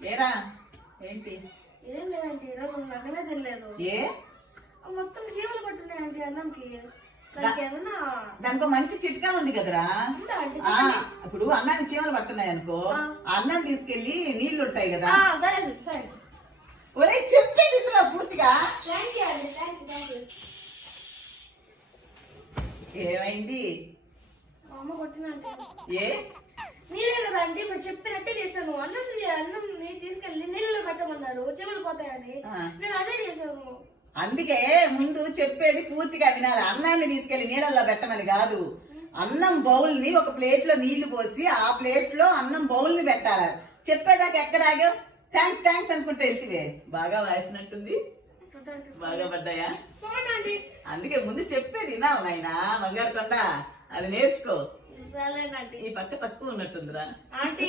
ఏరా ఏంటి? ఏం లేదంటే ఈరోజు నగనే తినలేదు. ఏ మొత్తం చీమలు పట్టున్నాయంటే అన్నంకి. దానికి ఏమన్నా దానికో మంచి చిట్కా ఉంది కదరా. ఉందా అంటే ఆ ఇప్పుడు అన్నాన్ని చీమలు పట్టున్నాయి అనుకో, అన్నం తీసుకెళ్లి నీళ్లు ఉంటాయి కదా. సరే సరే. ఒరే చెప్పేది ఇందులో పూర్తిగా. థ్యాంక్ యూ అండి, థ్యాంక్ యూ. ఏమైంది? మా అమ్మ కొట్టినంటే ఏ నీళ్ళే కదా అంటే మీరు చెప్పినట్టే చేశాను. అన్నం తీసుకెళ్ళి నీళ్ళలో పెట్టమన్నారు, చీమలు పోతాయని. నేను అదే చేశాను. అందుకే ముందు చెప్పేది పూర్తిగా వినాలి. అన్నాన్ని తీసుకెళ్లి నీళ్ళల్లో పెట్టమని కాదు, అన్నం బౌల్ ని ఒక ప్లేట్ లో నీళ్లు పోసి ఆ ప్లేట్ లో అన్నం బౌల్ ని పెట్టాలి. చెప్పేదాకా ఎక్కడ ఆగావు? థ్యాంక్స్ థ్యాంక్స్ అనుకుంటే వెళ్తివే. బాగా వాసినట్టుంది. బాగా పడ్డాయా? అందుకే ముందు చెప్పేది వినాలి నాయనా. బంగారు కొండ అది నేర్చుకో. ఈ పక్క తక్కువ ఉన్నట్టుందిరా ఆంటీ.